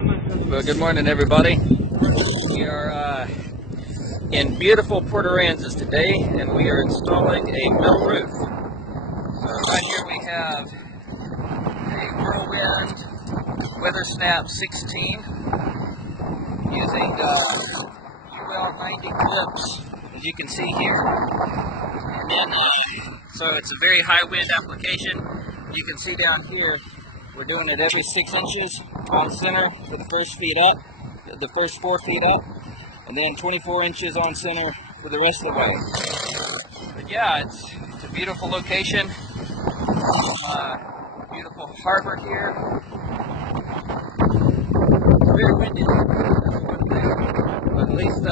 Well, good morning, everybody. We are in beautiful Port Aransas today, and we are installing a mill roof. So right here we have a Whirlwind WeatherSnap 16 using UL 90 clips, as you can see here. And then, so it's a very high wind application. You can see down here, we're doing it every 6 inches on center for the first the first 4 feet up, and then 24 inches on center for the rest of the way. But yeah, it's a beautiful location, beautiful harbor here. It's very windy, that's one thing, but at least